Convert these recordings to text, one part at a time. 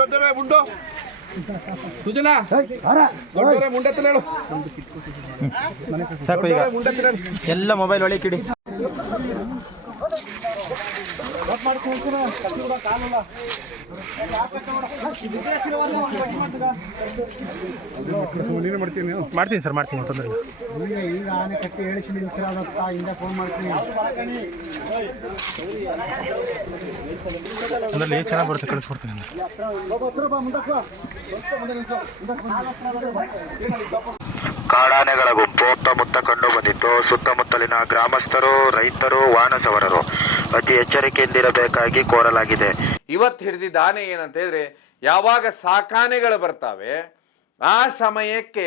ದೊಡ್ಡ ಮುಂಡು ಸುಜನಾ ದೊಡ್ಡವರೇ ಮುಂಡೆತ್ತಲ ಹೇಳು ಸಾಕು ಈಗ ಎಲ್ಲ ಮೊಬೈಲ್ ಒಳಗೆ ಕಿಡಿ ಮಾಡ್ತೀನಿ ಸರ್ ಮಾಡ್ತೀನಿ ತೊಂದರೆ ಇಲ್ಲ ಈಗ ಆನೆ ಕಟ್ಟಿ ಹೇಳಿಸಿ ಇಂದ ಫೋನ್ ಮಾಡ್ತೀನಿ ಅದರಲ್ಲಿ ಚೆನ್ನಾಗಿ ಬರುತ್ತೆ ಕಳಿಸ್ಕೊಡ್ತೀನಿ ಕಾಡಾನೆಗಳ ಗುಂಪು ಸುತ್ತಮುತ್ತ ಕಂಡು ಬಂದಿದ್ದು ಸುತ್ತಮುತ್ತಲಿನ ಗ್ರಾಮಸ್ಥರು ರೈತರು ವಾಹನಸವಾರರು ಅತಿ ಎಚ್ಚರಿಕೆಯಿಂದಿರಬೇಕಾಗಿ ಕೋರಲಾಗಿದೆ. ಇವತ್ತು ಹಿಡಿದಿದ್ದ ಆನೆ ಏನಂತ ಹೇಳಿದ್ರೆ ಯಾವಾಗ ಸಾಕಾನೆಗಳು ಬರ್ತಾವೆ ಆ ಸಮಯಕ್ಕೆ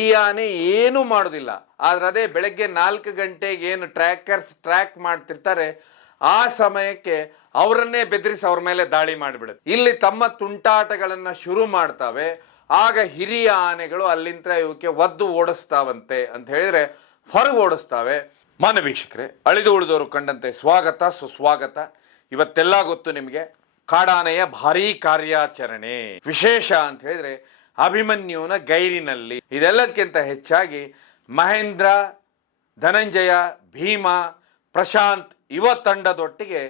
ಈ ಆನೆ ಏನು ಮಾಡೋದಿಲ್ಲ. ಆದ್ರೆ ಅದೇ ಬೆಳಗ್ಗೆ 4 ಗಂಟೆಗೆ ಏನು ಟ್ರ್ಯಾಕ್ ಮಾಡ್ತಿರ್ತಾರೆ ಆ ಸಮಯಕ್ಕೆ ಅವರನ್ನೇ ಬೆದರಿಸಿ ಅವ್ರ ಮೇಲೆ ದಾಳಿ ಮಾಡಿಬಿಡುತ್ತೆ. ಇಲ್ಲಿ ತಮ್ಮ ತುಂಟಾಟಗಳನ್ನ ಶುರು ಮಾಡ್ತಾವೆ. ಆಗ ಹಿರಿಯ ಆನೆಗಳು ಅಲ್ಲಿಂದ ಇವಕ್ಕೆ ಒದ್ದು ಓಡಿಸ್ತಾವಂತೆ ಅಂತ ಹೇಳಿದ್ರೆ ಹೊರಗೆ ಓಡಿಸ್ತಾವೆ. ಮಾನ್ಯ ವೀಕ್ಷಕರೇ, ಅಳಿದು ಉಳಿದವರು ಕಂಡಂತೆ ಸ್ವಾಗತ ಸುಸ್ವಾಗತ. ಇವತ್ತೆಲ್ಲ ಗೊತ್ತು ನಿಮಗೆ, ಕಾಡಾನೆಯ ಭಾರೀ ಕಾರ್ಯಾಚರಣೆ ವಿಶೇಷ ಅಂತ ಹೇಳಿದ್ರೆ ಅಭಿಮನ್ಯುನ ಗೈರಿನಲ್ಲಿ. ಇದೆಲ್ಲಕ್ಕಿಂತ ಹೆಚ್ಚಾಗಿ ಮಹೇಂದ್ರ, ಧನಂಜಯ, ಭೀಮ, ಪ್ರಶಾಂತ್ ಇವ ತಂಡದೊಟ್ಟಿಗೆ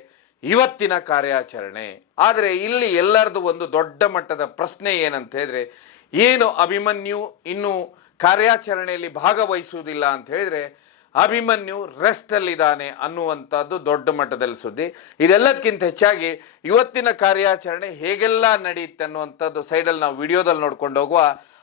ಇವತ್ತಿನ ಕಾರ್ಯಾಚರಣೆ. ಆದರೆ ಇಲ್ಲಿ ಎಲ್ಲರದು ಒಂದು ದೊಡ್ಡ ಮಟ್ಟದ ಪ್ರಶ್ನೆ ಏನಂತ ಹೇಳಿದ್ರೆ, ಏನು ಅಭಿಮನ್ಯು ಇನ್ನು ಕಾರ್ಯಾಚರಣೆಯಲ್ಲಿ ಭಾಗವಹಿಸುವುದಿಲ್ಲ ಅಂತ ಹೇಳಿದ್ರೆ ಅಭಿಮನ್ಯು ರೆಸ್ಟಲ್ಲಿದ್ದಾನೆ ಅನ್ನುವಂಥದ್ದು ದೊಡ್ಡ ಮಟ್ಟದಲ್ಲಿ ಸುದ್ದಿ. ಇದೆಲ್ಲದಕ್ಕಿಂತ ಹೆಚ್ಚಾಗಿ ಇವತ್ತಿನ ಕಾರ್ಯಾಚರಣೆ ಹೇಗೆಲ್ಲ ನಡೆಯುತ್ತೆ ಅನ್ನುವಂಥದ್ದು ಸೈಡಲ್ಲಿ ನಾವು ವಿಡಿಯೋದಲ್ಲಿ ನೋಡ್ಕೊಂಡು ಹೋಗುವ.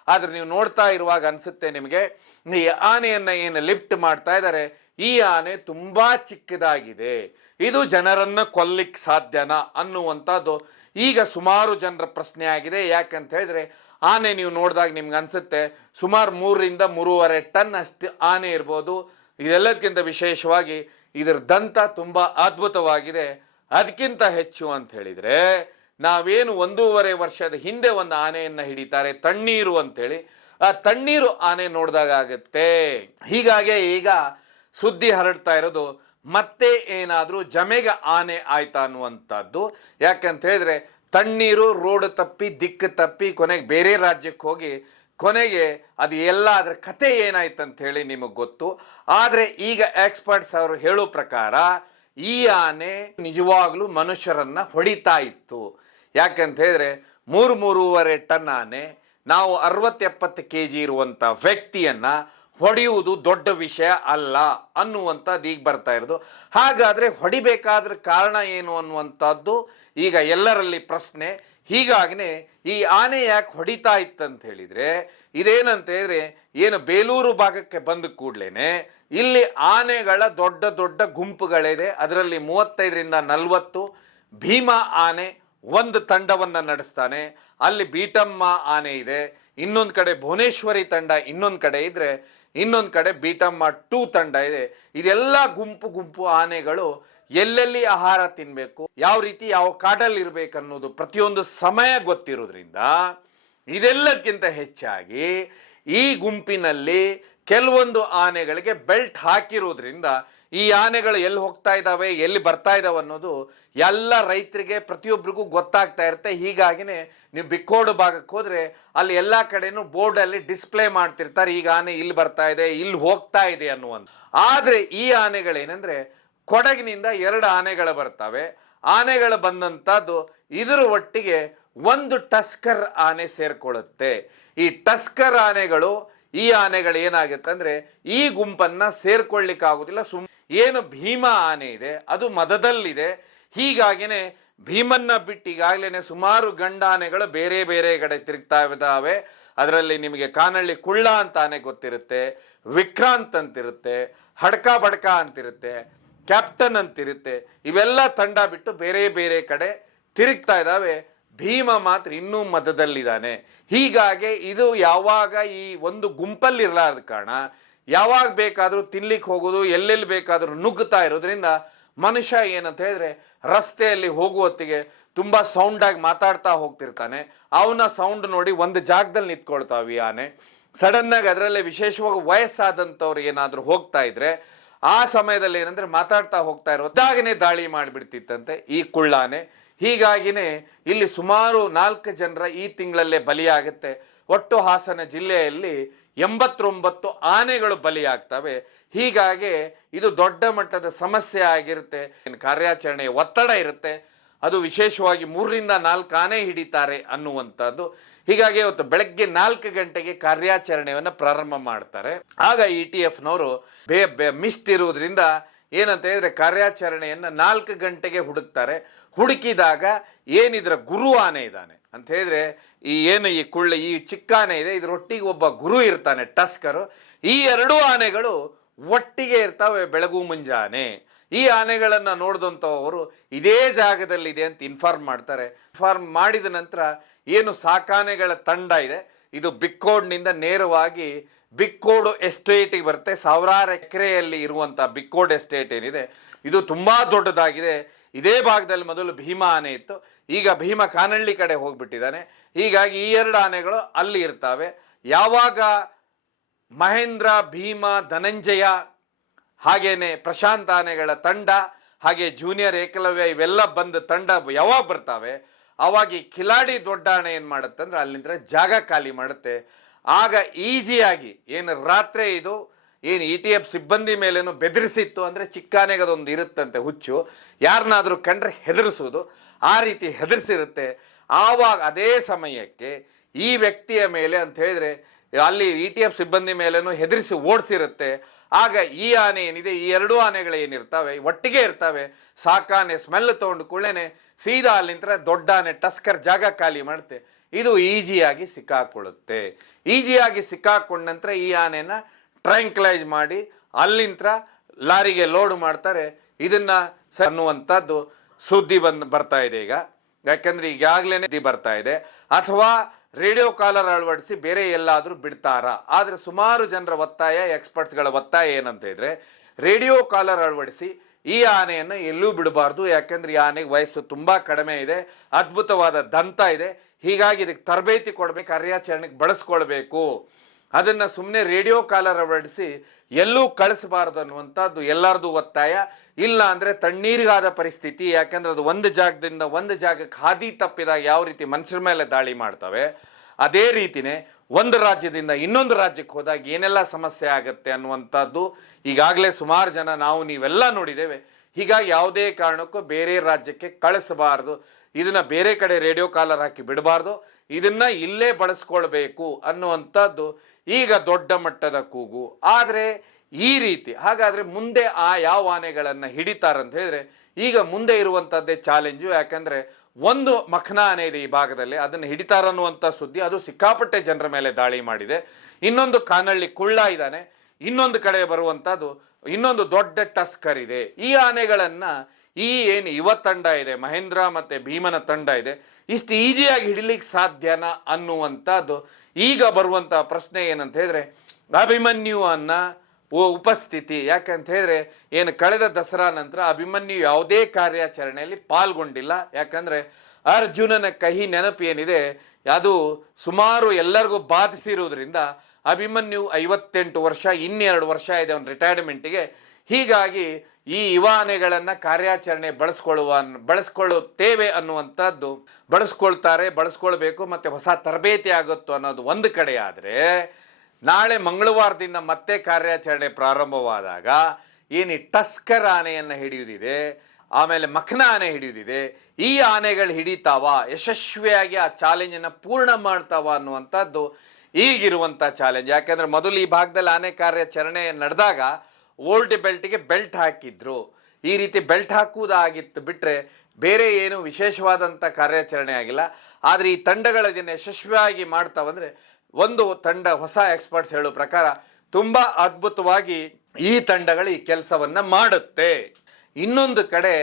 ಆದರೆ ನೀವು ನೋಡ್ತಾ ಇರುವಾಗ ಅನಿಸುತ್ತೆ ನಿಮಗೆ, ಈ ಆನೆಯನ್ನು ಏನು ಲಿಫ್ಟ್ ಮಾಡ್ತಾ ಇದ್ದಾರೆ, ಈ ಆನೆ ತುಂಬ ಚಿಕ್ಕದಾಗಿದೆ, ಇದು ಜನರನ್ನು ಕೊಲ್ಲಿಕ್ಕೆ ಸಾಧ್ಯನಾ ಅನ್ನುವಂಥದ್ದು ಈಗ ಸುಮಾರು ಜನರ ಪ್ರಶ್ನೆ ಆಗಿದೆ. ಯಾಕಂತ ಹೇಳಿದ್ರೆ ಆನೆ ನೀವು ನೋಡಿದಾಗ ನಿಮ್ಗೆ ಅನಿಸುತ್ತೆ ಸುಮಾರು 3 ರಿಂದ 3.5 ಟನ್ ಅಷ್ಟು ಆನೆ ಇರ್ಬೋದು. ಇದೆಲ್ಲದಕ್ಕಿಂತ ವಿಶೇಷವಾಗಿ ಇದರ ದಂತ ತುಂಬ ಅದ್ಭುತವಾಗಿದೆ. ಅದಕ್ಕಿಂತ ಹೆಚ್ಚು ಅಂತ ಹೇಳಿದರೆ ನಾವೇನು 1.5 ವರ್ಷದ ಹಿಂದೆ ಒಂದು ಆನೆಯನ್ನು ಹಿಡಿತಾರೆ ತಣ್ಣೀರು ಅಂತೇಳಿ, ಆ ತಣ್ಣೀರು ಆನೆ ನೋಡಿದಾಗ ಆಗುತ್ತೆ. ಹೀಗಾಗಿ ಈಗ ಸುದ್ದಿ ಹರಡ್ತಾ ಇರೋದು ಮತ್ತೆ ಏನಾದರೂ ಜಮೆಗ ಆನೆ ಆಯ್ತಾ ಅನ್ನುವಂಥದ್ದು. ಯಾಕಂತ ಹೇಳಿದ್ರೆ ತಣ್ಣೀರು ರೋಡ್ ತಪ್ಪಿ ದಿಕ್ಕು ತಪ್ಪಿ ಕೊನೆಗೆ ಬೇರೆ ರಾಜ್ಯಕ್ಕೆ ಹೋಗಿ ಕೊನೆಗೆ ಅದು ಎಲ್ಲ ಅದರ ಕತೆ ಏನಾಯ್ತಂತ ಹೇಳಿ ನಿಮಗೆ ಗೊತ್ತು. ಆದರೆ ಈಗ ಎಕ್ಸ್ಪರ್ಟ್ಸ್ ಅವರು ಹೇಳೋ ಪ್ರಕಾರ ಈ ಆನೆ ನಿಜವಾಗ್ಲೂ ಮನುಷ್ಯರನ್ನ ಹೊಡಿತಾ ಇತ್ತು. ಯಾಕಂತ ಹೇಳಿದ್ರೆ 3.5 ಟನ್ ಆನೆ, ನಾವು 60-70 kg ಇರುವಂಥ ವ್ಯಕ್ತಿಯನ್ನ ಹೊಡೆಯುವುದು ದೊಡ್ಡ ವಿಷಯ ಅಲ್ಲ ಅನ್ನುವಂಥದ್ದು ಈಗ ಬರ್ತಾ ಇರೋದು. ಹಾಗಾದರೆ ಹೊಡಿಬೇಕಾದ್ರ ಕಾರಣ ಏನು ಅನ್ನುವಂಥದ್ದು ಈಗ ಎಲ್ಲರಲ್ಲಿ ಪ್ರಶ್ನೆ. ಹೀಗಾಗಿನೇ ಈ ಆನೆ ಯಾಕೆ ಹೊಡಿತಾ ಇತ್ತಂತ ಹೇಳಿದರೆ, ಇದೇನಂತ ಹೇಳಿದ್ರೆ ಏನು ಬೇಲೂರು ಭಾಗಕ್ಕೆ ಬಂದ ಕೂಡಲೇ ಇಲ್ಲಿ ಆನೆಗಳ ದೊಡ್ಡ ದೊಡ್ಡ ಗುಂಪುಗಳಿದೆ. ಅದರಲ್ಲಿ 35 ರಿಂದ 40 ಭೀಮ ಆನೆ ಒಂದು ತಂಡವನ್ನು ನಡೆಸ್ತಾನೆ. ಅಲ್ಲಿ ಬೀಟಮ್ಮ ಆನೆ ಇದೆ, ಇನ್ನೊಂದು ಕಡೆ ಭುವನೇಶ್ವರಿ ತಂಡ ಇನ್ನೊಂದು ಕಡೆ ಇದ್ರೆ, ಇನ್ನೊಂದು ಕಡೆ ಬೀಟಮ್ಮ 2 ತಂಡ ಇದೆ. ಇದೆಲ್ಲ ಗುಂಪು ಆನೆಗಳು ಎಲ್ಲೆಲ್ಲಿ ಆಹಾರ ತಿನ್ನಬೇಕು, ಯಾವ ರೀತಿ ಯಾವ ಕಾಡಲ್ಲಿ ಇರಬೇಕು ಅನ್ನೋದು ಪ್ರತಿಯೊಂದು ಸಮಯ ಗೊತ್ತಿರೋದ್ರಿಂದ ಇದೆಲ್ಲಕ್ಕಿಂತ ಹೆಚ್ಚಾಗಿ ಈ ಗುಂಪಿನಲ್ಲಿ ಕೆಲವೊಂದು ಆನೆಗಳಿಗೆ ಬೆಲ್ಟ್ ಹಾಕಿರೋದ್ರಿಂದ ಈ ಆನೆಗಳು ಎಲ್ಲಿ ಹೋಗ್ತಾ ಇದ್ದಾವೆ ಎಲ್ಲಿ ಬರ್ತಾ ಇದ್ದಾವೆ ಅನ್ನೋದು ಎಲ್ಲ ರೈತರಿಗೆ ಪ್ರತಿಯೊಬ್ಬರಿಗೂ ಗೊತ್ತಾಗ್ತಾ ಇರುತ್ತೆ. ಹೀಗಾಗಿನೇ ನೀವು ಬಿಕ್ಕೋಡು ಭಾಗಕ್ಕೆ ಹೋದರೆ ಅಲ್ಲಿ ಎಲ್ಲ ಕಡೆನೂ ಬೋರ್ಡಲ್ಲಿ ಡಿಸ್ಪ್ಲೇ ಮಾಡ್ತಿರ್ತಾರೆ, ಈಗ ಆನೆ ಇಲ್ಲಿ ಬರ್ತಾ ಇದೆ ಇಲ್ಲಿ ಹೋಗ್ತಾ ಇದೆ ಅನ್ನುವಂಥ. ಆದರೆ ಈ ಆನೆಗಳೇನೆಂದರೆ ಕೊಡಗಿನಿಂದ 2 ಆನೆಗಳು ಬರ್ತವೆ. ಆನೆಗಳು ಬಂದಂಥದ್ದು ಇದರ ಒಟ್ಟಿಗೆ ಒಂದು ಟಸ್ಕರ್ ಆನೆ ಸೇರ್ಕೊಳ್ಳುತ್ತೆ. ಈ ಟಸ್ಕರ್ ಆನೆಗಳು ಈ ಆನೆಗಳು ಏನಾಗುತ್ತೆ ಅಂದರೆ ಈ ಗುಂಪನ್ನು ಸೇರ್ಕೊಳ್ಳಿಕ್ಕಾಗೋದಿಲ್ಲ. ಏನು ಭೀಮ ಆನೆ ಇದೆ ಅದು ಮದದಲ್ಲಿದೆ. ಹೀಗಾಗಿನೇ ಭೀಮನ್ನ ಬಿಟ್ಟು ಈಗಾಗಲೇ ಸುಮಾರು ಗಂಡಾನೆಗಳು ಬೇರೆ ಬೇರೆ ಕಡೆ ತಿರುಗ್ತಾ ಇದ್ದಾವೆ. ಅದರಲ್ಲಿ ನಿಮಗೆ ಕಾನಳ್ಳಿ ಕುಳ್ಳ ಅಂತ ಆನೆ ಗೊತ್ತಿರುತ್ತೆ, ವಿಕ್ರಾಂತ್ ಅಂತಿರುತ್ತೆ, ಹಡ್ಕ ಬಡ್ಕ ಅಂತಿರುತ್ತೆ, ಕ್ಯಾಪ್ಟನ್ ಅಂತಿರುತ್ತೆ. ಇವೆಲ್ಲ ತಂಡ ಬಿಟ್ಟು ಬೇರೆ ಬೇರೆ ಕಡೆ ತಿರುಗ್ತಾ ಇದ್ದಾವೆ. ಭೀಮ ಮಾತ್ರ ಇನ್ನೂ ಮಧ್ಯದಲ್ಲಿದ್ದಾನೆ. ಹೀಗಾಗಿ ಇದು ಯಾವಾಗ ಈ ಒಂದು ಗುಂಪಲ್ಲಿ ಇರಲಾರ್ದ ಕಾರಣ ಯಾವಾಗ ಬೇಕಾದರೂ ತಿನ್ಲಿಕ್ಕೆ ಹೋಗೋದು, ಎಲ್ಲೆಲ್ಲಿ ಬೇಕಾದರೂ ನುಗ್ಗುತ್ತಾ ಇರೋದ್ರಿಂದ ಮನುಷ್ಯ ಏನಂತ ಹೇಳಿದ್ರೆ ರಸ್ತೆಯಲ್ಲಿ ಹೋಗುವತ್ತಿಗೆ ತುಂಬ ಸೌಂಡಾಗಿ ಮಾತಾಡ್ತಾ ಹೋಗ್ತಿರ್ತಾನೆ. ಅವನ ಸೌಂಡ್ ನೋಡಿ ಒಂದು ಜಾಗದಲ್ಲಿ ನಿಂತ್ಕೊಳ್ತಾವೆ ಈ ಆನೆ. ಸಡನ್ನಾಗಿ ಅದರಲ್ಲೇ ವಿಶೇಷವಾಗಿ ವಯಸ್ಸಾದಂಥವ್ರು ಏನಾದರೂ ಹೋಗ್ತಾ ಇದ್ರೆ ಆ ಸಮಯದಲ್ಲಿ ಏನಂದ್ರೆ ಮಾತಾಡ್ತಾ ಹೋಗ್ತಾ ಇರೋದಾಗನೇ ದಾಳಿ ಮಾಡಿಬಿಡ್ತಿತ್ತಂತೆ ಈ ಕುಳ್ಳಾನೆ. ಹೀಗಾಗಿನೇ ಇಲ್ಲಿ ಸುಮಾರು 4 ಜನರ ಈ ತಿಂಗಳಲ್ಲೇ ಬಲಿಯಾಗುತ್ತೆ. ಒಟ್ಟು ಹಾಸನ ಜಿಲ್ಲೆಯಲ್ಲಿ 89 ಆನೆಗಳು ಬಲಿಯಾಗ್ತವೆ. ಹೀಗಾಗಿ ಇದು ದೊಡ್ಡ ಮಟ್ಟದ ಸಮಸ್ಯೆ ಆಗಿರುತ್ತೆ. ಕಾರ್ಯಾಚರಣೆಯ ಒತ್ತಡ ಇರುತ್ತೆ. ಅದು ವಿಶೇಷವಾಗಿ 3ರಿಂದ 4 ಆನೆ ಹಿಡಿತಾರೆ ಅನ್ನುವಂಥದ್ದು. ಹೀಗಾಗಿ ಇವತ್ತು ಬೆಳಗ್ಗೆ 4 ಗಂಟೆಗೆ ಕಾರ್ಯಾಚರಣೆಯನ್ನು ಪ್ರಾರಂಭ ಮಾಡ್ತಾರೆ. ಆಗ ETF-ನವರು ಮಿಸ್ಟ್ ಇರುವುದರಿಂದ ಏನಂತ ಹೇಳಿದ್ರೆ ಕಾರ್ಯಾಚರಣೆಯನ್ನು 4 ಗಂಟೆಗೆ ಹುಡುಕ್ತಾರೆ. ಹುಡುಕಿದಾಗ ಏನಿದ್ರ ಗುರು ಆನೆ ಇದ್ದಾನೆ ಅಂತ ಹೇಳಿದ್ರೆ ಈ ಚಿಕ್ಕ ಆನೆ ಇದೆ, ಇದರೊಟ್ಟಿಗೆ ಒಬ್ಬ ಗುರು ಇರ್ತಾನೆ, ಟಸ್ಕರು. ಈ 2 ಆನೆಗಳು ಒಟ್ಟಿಗೆ ಇರ್ತಾವೆ ಬೆಳಗು ಮುಂಜಾನೆ. ಈ ಆನೆಗಳನ್ನು ನೋಡಿದಂಥವರು ಇದೇ ಜಾಗದಲ್ಲಿದೆ ಅಂತ ಇನ್ಫಾರ್ಮ್ ಮಾಡ್ತಾರೆ. ಇನ್ಫಾರ್ಮ್ ಮಾಡಿದ ನಂತರ ಏನು ಸಾಕಾನೆಗಳ ತಂಡ ಇದೆ, ಇದು ಬಿಕ್ಕೋಡ್ನಿಂದ ನೇರವಾಗಿ ಬಿಕ್ಕೋಡು ಎಸ್ಟೇಟಿಗೆ ಬರುತ್ತೆ. ಸಾವಿರಾರು ಎಕರೆಯಲ್ಲಿ ಇರುವಂಥ ಬಿಕ್ಕೋಡ್ ಎಸ್ಟೇಟ್ ಏನಿದೆ ಇದು ತುಂಬ ದೊಡ್ಡದಾಗಿದೆ. ಇದೇ ಭಾಗದಲ್ಲಿ ಮೊದಲು ಭೀಮಾ ಆನೆ ಇತ್ತು, ಈಗ ಭೀಮ ಕಾನಹಳ್ಳಿ ಕಡೆ ಹೋಗ್ಬಿಟ್ಟಿದ್ದಾನೆ. ಹೀಗಾಗಿ ಈ 2 ಆನೆಗಳು ಅಲ್ಲಿ ಇರ್ತವೆ. ಯಾವಾಗ ಮಹೇಂದ್ರ, ಭೀಮ, ಧನಂಜಯ ಹಾಗೇನೆ ಪ್ರಶಾಂತ್ ಆನೆಗಳ ತಂಡ ಹಾಗೆ ಜೂನಿಯರ್ ಏಕಲವ್ಯ ಇವೆಲ್ಲ ಬಂದ ತಂಡ ಯಾವಾಗ ಬರ್ತಾವೆ ಆವಾಗ ಈ ಕಿಲಾಡಿ ದೊಡ್ಡ ಆನೆ ಏನು ಮಾಡುತ್ತೆ ಅಂದ್ರೆ ಅಲ್ಲಿಂದ ಜಾಗ ಖಾಲಿ ಮಾಡುತ್ತೆ. ಆಗ ಈಸಿಯಾಗಿ ಏನು ರಾತ್ರಿ ಇದು ಏನು ETF ಸಿಬ್ಬಂದಿ ಮೇಲೇನು ಬೆದರಿಸಿತ್ತು ಅಂದರೆ ಚಿಕ್ಕಾನೆಗದೊಂದು ಇರುತ್ತಂತೆ ಹುಚ್ಚು, ಯಾರನ್ನಾದರೂ ಕಂಡ್ರೆ ಹೆದರಿಸೋದು, ಆ ರೀತಿ ಹೆದರಿಸಿರುತ್ತೆ. ಆವಾಗ ಅದೇ ಸಮಯಕ್ಕೆ ಈ ವ್ಯಕ್ತಿಯ ಮೇಲೆ ಅಂತ ಹೇಳಿದ್ರೆ ಅಲ್ಲಿ ETF ಸಿಬ್ಬಂದಿ ಮೇಲೇನು ಹೆದರಿಸಿ ಓಡಿಸಿರುತ್ತೆ. ಆಗ ಈ ಆನೆ ಏನಿದೆ, ಈ 2 ಆನೆಗಳು ಏನಿರ್ತವೆ ಒಟ್ಟಿಗೆ ಇರ್ತವೆ. ಸಾಕಾನೆ ಸ್ಮೆಲ್ ತೊಗೊಂಡು ಕೂಡಲೇ ಸೀದಾ ಅಲ್ಲಿಂದ ದೊಡ್ಡ ಆನೆ ಟಸ್ಕರ್ ಜಾಗ ಖಾಲಿ ಮಾಡುತ್ತೆ. ಇದು ಈಸಿಯಾಗಿ ಸಿಕ್ಕಾಕೊಳ್ಳುತ್ತೆ. ಈಸಿಯಾಗಿ ಸಿಕ್ಕಾಕೊಂಡ ನಂತರ ಈ ಆನೆನ ಟ್ರ್ಯಾಂಕ್ಲೈಸ್ ಮಾಡಿ ಅಲ್ಲಿಂದ ಲಾರಿಗೆ ಲೋಡ್ ಮಾಡ್ತಾರೆ. ಇದನ್ನ ಅನ್ನುವಂಥದ್ದು ಸುದ್ದಿ ಬರ್ತಾ ಇದೆ ಈಗ. ಯಾಕಂದ್ರೆ ಈಗಾಗಲೇ ಬರ್ತಾ ಇದೆ. ಅಥವಾ ರೇಡಿಯೋ ಕಾಲರ್ ಅಳವಡಿಸಿ ಬೇರೆ ಎಲ್ಲಾದರೂ ಬಿಡ್ತಾರಾ? ಆದರೆ ಸುಮಾರು ಜನರ ಒತ್ತಾಯ, ಎಕ್ಸ್ಪರ್ಟ್ಸ್ಗಳ ಒತ್ತಾಯ ಏನಂತ ಇದ್ರೆ ರೇಡಿಯೋ ಕಾಲರ್ ಅಳವಡಿಸಿ ಈ ಆನೆಯನ್ನು ಎಲ್ಲೂ ಬಿಡಬಾರ್ದು. ಯಾಕಂದ್ರೆ ಈ ಆನೆಗೆ ವಯಸ್ಸು ತುಂಬ ಕಡಿಮೆ ಇದೆ, ಅದ್ಭುತವಾದ ದಂತ ಇದೆ. ಹೀಗಾಗಿ ಇದಕ್ಕೆ ತರಬೇತಿ ಕೊಡಬೇಕು, ಕಾರ್ಯಾಚರಣೆಗೆ ಬಳಸ್ಕೊಳ್ಬೇಕು. ಅದನ್ನು ಸುಮ್ಮನೆ ರೇಡಿಯೋ ಕಾಲರ್ ಅಳವಡಿಸಿ ಎಲ್ಲೂ ಕಳಿಸಬಾರ್ದು ಅನ್ನುವಂಥದ್ದು ಎಲ್ಲರದು ಒತ್ತಾಯ. ಇಲ್ಲ ಅಂದರೆ ತಣ್ಣೀರಿಗಾದ ಪರಿಸ್ಥಿತಿ. ಯಾಕಂದ್ರೆ ಅದು ಒಂದು ಜಾಗದಿಂದ ಒಂದು ಜಾಗಕ್ಕೆ ಹಾದಿ ತಪ್ಪಿದಾಗ ಯಾವ ರೀತಿ ಮನುಷ್ಯರ ಮೇಲೆ ದಾಳಿ ಮಾಡ್ತವೆ, ಅದೇ ರೀತಿನೇ ಒಂದು ರಾಜ್ಯದಿಂದ ಇನ್ನೊಂದು ರಾಜ್ಯಕ್ಕೆ ಹೋದಾಗ ಏನೆಲ್ಲ ಸಮಸ್ಯೆ ಆಗುತ್ತೆ ಅನ್ನುವಂಥದ್ದು ಈಗಾಗಲೇ ಸುಮಾರು ಜನ ನೀವೆಲ್ಲ ನೋಡಿದ್ದೇವೆ. ಹೀಗಾಗಿ ಯಾವುದೇ ಕಾರಣಕ್ಕೂ ಬೇರೆ ರಾಜ್ಯಕ್ಕೆ ಕಳಿಸಬಾರ್ದು. ಇದನ್ನು ಬೇರೆ ಕಡೆ ರೇಡಿಯೋ ಕಾಲರ್ ಹಾಕಿ ಬಿಡಬಾರ್ದು, ಇದನ್ನು ಇಲ್ಲೇ ಬಳಸ್ಕೊಳ್ಬೇಕು ಅನ್ನುವಂಥದ್ದು ಈಗ ದೊಡ್ಡ ಮಟ್ಟದ ಕೂಗು. ಆದರೆ ಈ ರೀತಿ ಹಾಗಾದರೆ ಮುಂದೆ ಯಾವ ಆನೆಗಳನ್ನು ಹಿಡಿತಾರಂತ ಹೇಳಿದ್ರೆ ಈಗ ಮುಂದೆ ಇರುವಂಥದ್ದೇ ಚಾಲೆಂಜು. ಯಾಕಂದರೆ ಒಂದು ಮಖನ ಆನೆ ಇದೆ ಈ ಭಾಗದಲ್ಲಿ, ಅದನ್ನು ಹಿಡಿತಾರನ್ನುವಂಥ ಸುದ್ದಿ, ಅದು ಸಿಕ್ಕಾಪಟ್ಟೆ ಜನರ ಮೇಲೆ ದಾಳಿ ಮಾಡಿದೆ. ಇನ್ನೊಂದು ಕಾನಹಳ್ಳಿ ಕುಳ್ಳ ಇದ್ದಾನೆ. ಇನ್ನೊಂದು ಕಡೆ ಬರುವಂಥದ್ದು ಇನ್ನೊಂದು ದೊಡ್ಡ ಟಸ್ಕರ್ ಇದೆ. ಈ ಆನೆಗಳನ್ನು ಏನು ಯುವ ತಂಡ ಇದೆ, ಮಹೇಂದ್ರ ಮತ್ತು ಭೀಮನ ತಂಡ ಇದೆ, ಇಷ್ಟು ಈಸಿಯಾಗಿ ಹಿಡಿಲಿಕ್ಕೆ ಸಾಧ್ಯನಾ ಅನ್ನುವಂಥದ್ದು ಈಗ ಬರುವಂಥ ಪ್ರಶ್ನೆ ಏನಂತ ಹೇಳಿದ್ರೆ ಅಭಿಮನ್ಯು ಉಪಸ್ಥಿತಿ. ಯಾಕಂತ ಹೇಳಿದ್ರೆ ಏನು ಕಳೆದ ದಸರಾ ನಂತರ ಅಭಿಮನ್ಯು ಯಾವುದೇ ಕಾರ್ಯಾಚರಣೆಯಲ್ಲಿ ಪಾಲ್ಗೊಂಡಿಲ್ಲ. ಯಾಕಂದರೆ ಅರ್ಜುನನ ಕಹಿ ನೆನಪು ಏನಿದೆ ಅದು ಸುಮಾರು ಎಲ್ಲರಿಗೂ ಬಾಧಿಸಿರುವುದರಿಂದ ಅಭಿಮನ್ಯು 58 ವರ್ಷ, 2 ವರ್ಷ ಇದೆ ಅವನ ರಿಟೈರ್ಮೆಂಟಿಗೆ. ಹೀಗಾಗಿ ಈ ಯುವ ಆನೆಗಳನ್ನು ಕಾರ್ಯಾಚರಣೆ ಬಳಸ್ಕೊಳ್ಳುತ್ತೇವೆ ಅನ್ನುವಂಥದ್ದು ಬಳಸ್ಕೊಳ್ಬೇಕು ಮತ್ತು ಹೊಸ ತರಬೇತಿ ಆಗುತ್ತೋ ಅನ್ನೋದು ಒಂದು ಕಡೆ. ಆದರೆ ನಾಳೆ ಮಂಗಳವಾರದಿಂದ ಮತ್ತೆ ಕಾರ್ಯಾಚರಣೆ ಪ್ರಾರಂಭವಾದಾಗ ಏನು ಟಸ್ಕರ್ ಆನೆಯನ್ನು ಹಿಡಿಯುವುದಿದೆ, ಆಮೇಲೆ ಮಖನ ಆನೆ ಹಿಡಿಯುವುದಿದೆ, ಈ ಆನೆಗಳು ಹಿಡಿತಾವ, ಯಶಸ್ವಿಯಾಗಿ ಆ ಚಾಲೆಂಜನ್ನು ಪೂರ್ಣ ಮಾಡ್ತಾವ ಅನ್ನುವಂಥದ್ದು ಈಗಿರುವಂಥ ಚಾಲೆಂಜ್. ಯಾಕೆಂದರೆ ಮೊದಲು ಈ ಭಾಗದಲ್ಲಿ ಆನೆ ಕಾರ್ಯಾಚರಣೆ ನಡೆದಾಗ ಓಲ್ಡ್ ಬೆಲ್ಟಿಗೆ ಬೆಲ್ಟ್ ಹಾಕಿದ್ರು. ಈ ರೀತಿ ಬೆಲ್ಟ್ ಹಾಕುವುದಾಗಿತ್ತು ಬಿಟ್ಟರೆ ಬೇರೆ ಏನು ವಿಶೇಷವಾದಂಥ ಕಾರ್ಯಾಚರಣೆ ಆಗಿಲ್ಲ. ಆದರೆ ಈ ತಂಡಗಳು ಇದನ್ನು ಯಶಸ್ವಿಯಾಗಿ ಮಾಡ್ತಾವಂದರೆ ಒಂದು ತಂಡ ಹೊಸ ಎಕ್ಸ್ಪರ್ಟ್ಸ್ ಹೇಳೋ ಪ್ರಕಾರ ತುಂಬ ಅದ್ಭುತವಾಗಿ ಈ ತಂಡಗಳು ಈ ಕೆಲಸವನ್ನು ಮಾಡುತ್ತೆ. ಇನ್ನೊಂದು ಕಡೆ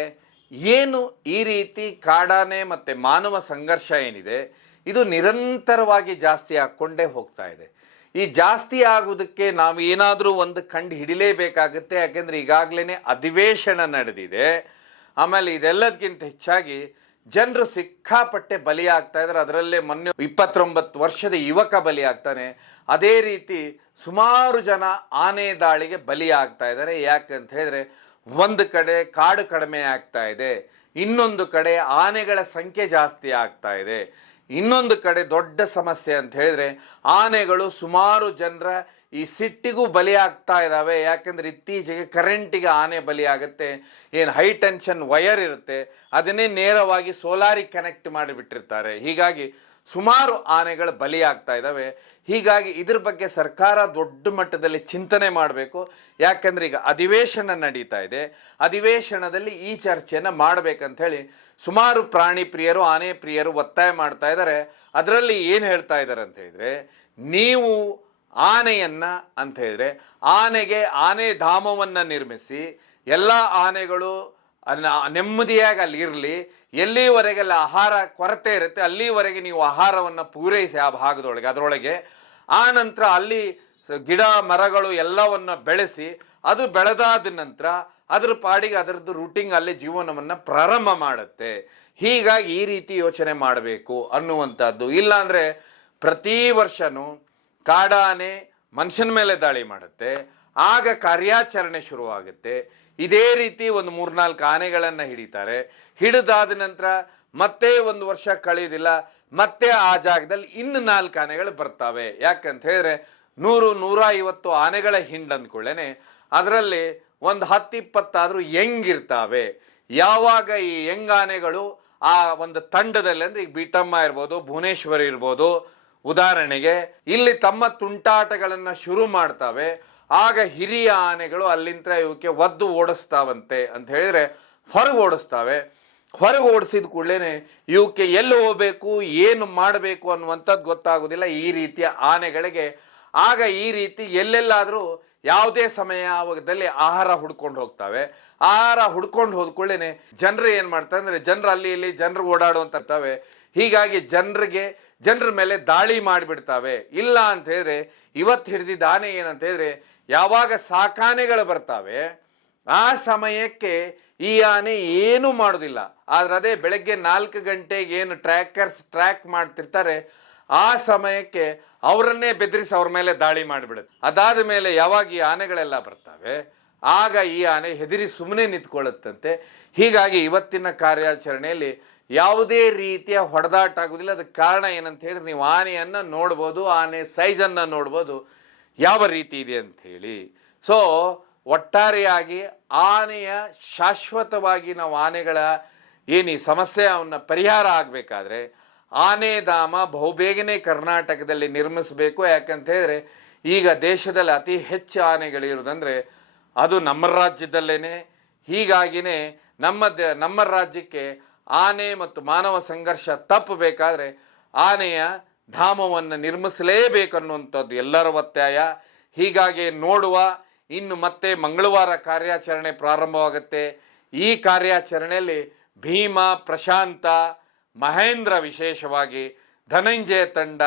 ಏನು ಈ ರೀತಿ ಕಾಡಾನೆ ಮತ್ತು ಮಾನವ ಸಂಘರ್ಷ ಏನಿದೆ ಇದು ನಿರಂತರವಾಗಿ ಜಾಸ್ತಿ ಆಗ್ಕೊಂಡೇ ಹೋಗ್ತಾ ಇದೆ. ಈ ಜಾಸ್ತಿ ಆಗೋದಕ್ಕೆ ನಾವು ಏನಾದರೂ ಒಂದು ಕಂಡು ಹಿಡಿಲೇಬೇಕಾಗುತ್ತೆ. ಯಾಕೆಂದರೆ ಈಗಾಗಲೇ ಅಧಿವೇಶನ ನಡೆದಿದೆ. ಆಮೇಲೆ ಇದೆಲ್ಲದಕ್ಕಿಂತ ಹೆಚ್ಚಾಗಿ ಜನರು ಸಿಕ್ಕಾಪಟ್ಟೆ ಬಲಿಯಾಗ್ತಾ ಇದ್ದಾರೆ. ಅದರಲ್ಲೇ ಮೊನ್ನೆ 29 ವರ್ಷದ ಯುವಕ ಬಲಿಯಾಗ್ತಾನೆ. ಅದೇ ರೀತಿ ಸುಮಾರು ಜನ ಆನೆ ದಾಳಿಗೆ ಬಲಿಯಾಗ್ತಾ ಇದ್ದಾರೆ. ಯಾಕಂತ ಹೇಳಿದ್ರೆ ಒಂದು ಕಡೆ ಕಾಡು ಕಡಿಮೆ ಆಗ್ತಾ ಇದೆ, ಇನ್ನೊಂದು ಕಡೆ ಆನೆಗಳ ಸಂಖ್ಯೆ ಜಾಸ್ತಿ ಆಗ್ತಾ ಇದೆ. ಇನ್ನೊಂದು ಕಡೆ ದೊಡ್ಡ ಸಮಸ್ಯೆ ಅಂತ ಹೇಳಿದ್ರೆ ಆನೆಗಳು ಸುಮಾರು ಜನರ ಈ ಸಿಟ್ಟಿಗೂ ಬಲಿಯಾಗ್ತಾ ಇದ್ದಾವೆ. ಯಾಕೆಂದರೆ ಇತ್ತೀಚೆಗೆ ಕರೆಂಟಿಗೆ ಆನೆ ಬಲಿಯಾಗುತ್ತೆ. ಏನು ಹೈ ಟೆನ್ಷನ್ ವಯರ್ ಇರುತ್ತೆ ಅದನ್ನೇ ನೇರವಾಗಿ ಸೋಲಾರಿಗೆ ಕನೆಕ್ಟ್ ಮಾಡಿಬಿಟ್ಟಿರ್ತಾರೆ. ಹೀಗಾಗಿ ಸುಮಾರು ಆನೆಗಳು ಬಲಿಯಾಗ್ತಾ ಇದ್ದಾವೆ. ಹೀಗಾಗಿ ಇದ್ರ ಬಗ್ಗೆ ಸರ್ಕಾರ ದೊಡ್ಡ ಮಟ್ಟದಲ್ಲಿ ಚಿಂತನೆ ಮಾಡಬೇಕು. ಯಾಕೆಂದರೆ ಈಗ ಅಧಿವೇಶನ ನಡೀತಾ ಇದೆ, ಅಧಿವೇಶನದಲ್ಲಿ ಈ ಚರ್ಚೆಯನ್ನು ಮಾಡಬೇಕಂತ ಹೇಳಿ ಸುಮಾರು ಪ್ರಾಣಿ ಪ್ರಿಯರು ಆನೆ ಪ್ರಿಯರು ಒತ್ತಾಯ ಮಾಡ್ತಾ ಇದ್ದಾರೆ. ಅದರಲ್ಲಿ ಏನು ಹೇಳ್ತಾ ಇದ್ದಾರೆ ಅಂತ ಹೇಳಿದರೆ, ನೀವು ಆನೆಯನ್ನು ಅಂತ ಹೇಳಿದರೆ ಆನೆಗೆ ಆನೆ ಧಾಮವನ್ನು ನಿರ್ಮಿಸಿ ಎಲ್ಲ ಆನೆಗಳು ನೆಮ್ಮದಿಯಾಗಿ ಅಲ್ಲಿ ಇರಲಿ, ಎಲ್ಲಿವರೆಗೆಲ್ಲ ಆಹಾರ ಕೊರತೆ ಇರುತ್ತೆ ಅಲ್ಲಿವರೆಗೆ ನೀವು ಆಹಾರವನ್ನು ಪೂರೈಸಿ ಆ ಭಾಗದೊಳಗೆ ಅದರೊಳಗೆ. ಆ ನಂತರ ಅಲ್ಲಿ ಗಿಡ ಮರಗಳು ಎಲ್ಲವನ್ನು ಬೆಳೆಸಿ ಅದು ಬೆಳೆದಾದ ನಂತರ ಅದ್ರ ಪಾಡಿಗೆ ಅದರದ್ದು ರೂಟಿಂಗ್ ಅಲ್ಲಿ ಜೀವನವನ್ನು ಪ್ರಾರಂಭ ಮಾಡುತ್ತೆ. ಹೀಗಾಗಿ ಈ ರೀತಿ ಯೋಚನೆ ಮಾಡಬೇಕು ಅನ್ನುವಂಥದ್ದು. ಇಲ್ಲಾಂದರೆ ಪ್ರತಿ ವರ್ಷವೂ ಕಾಡಾನೆ ಮನುಷ್ಯನ ಮೇಲೆ ದಾಳಿ ಮಾಡುತ್ತೆ, ಆಗ ಕಾರ್ಯಾಚರಣೆ ಶುರುವಾಗುತ್ತೆ. ಇದೇ ರೀತಿ ಒಂದು 3-4 ಆನೆಗಳನ್ನು ಹಿಡಿತಾರೆ, ಹಿಡಿದಾದ ನಂತರ ಮತ್ತೆ ಒಂದು ವರ್ಷ ಕಳೆಯೋದಿಲ್ಲ, ಮತ್ತೆ ಆ ಜಾಗದಲ್ಲಿ ಇನ್ನು 4 ಆನೆಗಳು ಬರ್ತವೆ. ಯಾಕಂತ ಹೇಳಿದ್ರೆ 100-150 ಆನೆಗಳ ಹಿಂಡು ಅಂದ್ಕೊಳ್ಳೇನೆ ಅದರಲ್ಲಿ ಒಂದು 10-20 ಆದರೂ ಹೆಂಗಿರ್ತಾವೆ. ಯಾವಾಗ ಈ ಯಂಗ್ ಆನೆಗಳು ಆ ಒಂದು ತಂಡದಲ್ಲಿ ಅಂದರೆ ಈಗ ಬೀಟಮ್ಮ ಇರ್ಬೋದು, ಭುವನೇಶ್ವರಿ ಇರ್ಬೋದು ಉದಾಹರಣೆಗೆ, ಇಲ್ಲಿ ತಮ್ಮ ತುಂಟಾಟಗಳನ್ನು ಶುರು ಮಾಡ್ತವೆ, ಆಗ ಹಿರಿಯ ಆನೆಗಳು ಅಲ್ಲಿಂದ ಇವಕ್ಕೆ ಒದ್ದು ಓಡಿಸ್ತಾವಂತೆ ಅಂತ ಹೇಳಿದ್ರೆ ಹೊರಗೆ ಓಡಿಸ್ತಾವೆ. ಹೊರಗೆ ಓಡಿಸಿದ ಕೂಡಲೇ ಇವಕ್ಕೆ ಎಲ್ಲಿ ಹೋಗಬೇಕು ಏನು ಮಾಡಬೇಕು ಅನ್ನುವಂಥದ್ದು ಗೊತ್ತಾಗೋದಿಲ್ಲ ಈ ರೀತಿಯ ಆನೆಗಳಿಗೆ. ಆಗ ಈ ರೀತಿ ಎಲ್ಲೆಲ್ಲಾದರೂ ಯಾವುದೇ ಸಮಯದಲ್ಲಿ ಆಹಾರ ಹುಡ್ಕೊಂಡು ಹೋಗ್ತವೆ. ಆಹಾರ ಹುಡ್ಕೊಂಡು ಹೋದ್ಕೊಳ್ಳೇನೆ ಜನರು ಏನು ಮಾಡ್ತಾರೆ ಅಂದರೆ ಜನರು ಅಲ್ಲಿ ಇಲ್ಲಿ ಜನರು ಓಡಾಡುವಂತವೆ. ಹೀಗಾಗಿ ಜನರ ಮೇಲೆ ದಾಳಿ ಮಾಡಿಬಿಡ್ತವೆ. ಇಲ್ಲ ಅಂತ ಹೇಳಿದ್ರೆ ಇವತ್ತು ಹಿಡಿದಿದ್ದ ಆನೆ ಏನಂತ ಹೇಳಿದ್ರೆ ಯಾವಾಗ ಸಾಕಾನೆಗಳು ಬರ್ತವೆ ಆ ಸಮಯಕ್ಕೆ ಈ ಆನೆ ಏನೂ ಮಾಡೋದಿಲ್ಲ. ಆದ್ರೆ ಅದೇ ಬೆಳಗ್ಗೆ 4 ಗಂಟೆಗೆ ಏನು ಟ್ರ್ಯಾಕ್ ಮಾಡ್ತಿರ್ತಾರೆ ಆ ಸಮಯಕ್ಕೆ ಅವರನ್ನೇ ಬೆದರಿಸಿ ಅವ್ರ ಮೇಲೆ ದಾಳಿ ಮಾಡಿಬಿಡುತ್ತೆ. ಅದಾದ ಮೇಲೆ ಯಾವಾಗ ಈ ಆನೆಗಳೆಲ್ಲ ಬರ್ತವೆ ಆಗ ಈ ಆನೆ ಹೆದರಿ ಸುಮ್ಮನೆ ನಿಂತ್ಕೊಳ್ಳುತ್ತಂತೆ. ಹೀಗಾಗಿ ಇವತ್ತಿನ ಕಾರ್ಯಾಚರಣೆಯಲ್ಲಿ ಯಾವುದೇ ರೀತಿಯ ಹೊಡೆದಾಟ ಆಗೋದಿಲ್ಲ. ಅದಕ್ಕೆ ಕಾರಣ ಏನಂತ ಹೇಳಿದ್ರೆ ನೀವು ಆನೆಯನ್ನು ನೋಡ್ಬೋದು, ಆನೆ ಸೈಜನ್ನು ನೋಡ್ಬೋದು ಯಾವ ರೀತಿ ಇದೆ ಅಂಥೇಳಿ. ಸೊ ಒಟ್ಟಾರೆಯಾಗಿ ಆನೆಯ ಶಾಶ್ವತವಾಗಿ ನಾವು ಆನೆಗಳ ಏನು ಈ ಸಮಸ್ಯೆ ಅವನ್ನ ಪರಿಹಾರ ಆಗಬೇಕಾದ್ರೆ ಆನೆಧಾಮ ಬಹುಬೇಗನೆ ಕರ್ನಾಟಕದಲ್ಲಿ ನಿರ್ಮಿಸಬೇಕು. ಯಾಕಂತ ಹೇಳಿದ್ರೆ ಈಗ ದೇಶದಲ್ಲಿ ಅತಿ ಹೆಚ್ಚು ಆನೆಗಳಿರೋದಂದರೆ ಅದು ನಮ್ಮ ರಾಜ್ಯದಲ್ಲೇ. ಹೀಗಾಗಿನೇ ನಮ್ಮ ರಾಜ್ಯಕ್ಕೆ ಆನೆ ಮತ್ತು ಮಾನವ ಸಂಘರ್ಷ ತಪ್ಪಬೇಕಾದ್ರೆ ಆನೆಯ ಧಾಮವನ್ನು ನಿರ್ಮಿಸಲೇಬೇಕನ್ನುವಂಥದ್ದು ಎಲ್ಲರ ಒತ್ತಾಯ. ಹೀಗಾಗಿ ನೋಡುವ ಇನ್ನು ಮತ್ತೆ ಮಂಗಳವಾರ ಕಾರ್ಯಾಚರಣೆ ಪ್ರಾರಂಭವಾಗುತ್ತೆ. ಈ ಕಾರ್ಯಾಚರಣೆಯಲ್ಲಿ ಭೀಮ, ಪ್ರಶಾಂತ, ಮಹೇಂದ್ರ ವಿಶೇಷವಾಗಿ, ಧನಂಜಯ ತಂಡ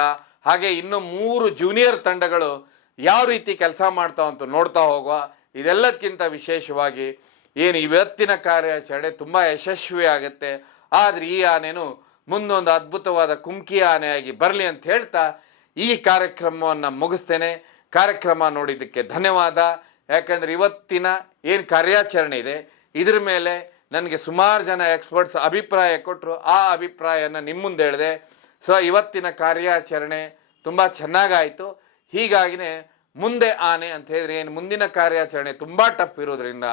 ಹಾಗೆ ಇನ್ನು 3 ಜೂನಿಯರ್ ತಂಡಗಳು ಯಾವ ರೀತಿ ಕೆಲಸ ಮಾಡ್ತಾವಂತ ನೋಡ್ತಾ ಹೋಗುವ. ಇದೆಲ್ಲಕ್ಕಿಂತ ವಿಶೇಷವಾಗಿ ಏನು ಇವತ್ತಿನ ಕಾರ್ಯಾಚರಣೆ ತುಂಬ ಯಶಸ್ವಿ ಆಗುತ್ತೆ. ಆದರೆ ಈ ಆನೆನು ಮುಂದೊಂದು ಅದ್ಭುತವಾದ ಕುಮ್ಕಿ ಆನೆಯಾಗಿ ಬರಲಿ ಅಂತ ಹೇಳ್ತಾ ಈ ಕಾರ್ಯಕ್ರಮವನ್ನು ಮುಗಿಸ್ತೇನೆ. ಕಾರ್ಯಕ್ರಮ ನೋಡಿದ್ದಕ್ಕೆ ಧನ್ಯವಾದ. ಯಾಕಂದರೆ ಇವತ್ತಿನ ಏನು ಕಾರ್ಯಾಚರಣೆ ಇದೆ ಇದ್ರ ಮೇಲೆ ನನಗೆ ಸುಮಾರು ಜನ ಎಕ್ಸ್ಪರ್ಟ್ಸ್ ಅಭಿಪ್ರಾಯ ಕೊಟ್ಟರು. ಆ ಅಭಿಪ್ರಾಯನ ನಿಮ್ಮ ಮುಂದೆ ಹೇಳಿದೆ. ಸೊ ಇವತ್ತಿನ ಕಾರ್ಯಾಚರಣೆ ತುಂಬ ಚೆನ್ನಾಗಾಯಿತು. ಹೀಗಾಗಿನೇ ಮುಂದೆ ಆನೆ ಅಂತ ಹೇಳಿದ್ರೆ ಏನು ಮುಂದಿನ ಕಾರ್ಯಾಚರಣೆ ತುಂಬ ಟಫ್ ಇರೋದ್ರಿಂದ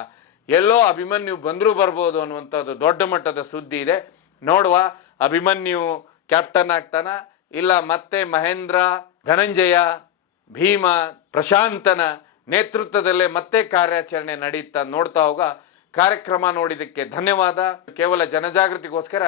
ಎಲ್ಲೋ ಅಭಿಮನ್ಯು ಬಂದರೂ ಬರ್ಬೋದು ಅನ್ನುವಂಥದ್ದು ದೊಡ್ಡ ಮಟ್ಟದ ಸುದ್ದಿ ಇದೆ. ನೋಡುವ ಅಭಿಮನ್ಯು ಕ್ಯಾಪ್ಟನ್ ಆಗ್ತಾನ ಇಲ್ಲ ಮತ್ತೆ ಮಹೇಂದ್ರ, ಧನಂಜಯ, ಭೀಮ, ಪ್ರಶಾಂತನ ನೇತೃತ್ವದಲ್ಲೇ ಮತ್ತೆ ಕಾರ್ಯಾಚರಣೆ ನಡೀತಾ ನೋಡ್ತಾ ಹೋಗ. ಕಾರ್ಯಕ್ರಮ ನೋಡಿದ್ದಕ್ಕೆ ಧನ್ಯವಾದ. ಕೇವಲ ಜನಜಾಗೃತಿಗೋಸ್ಕರ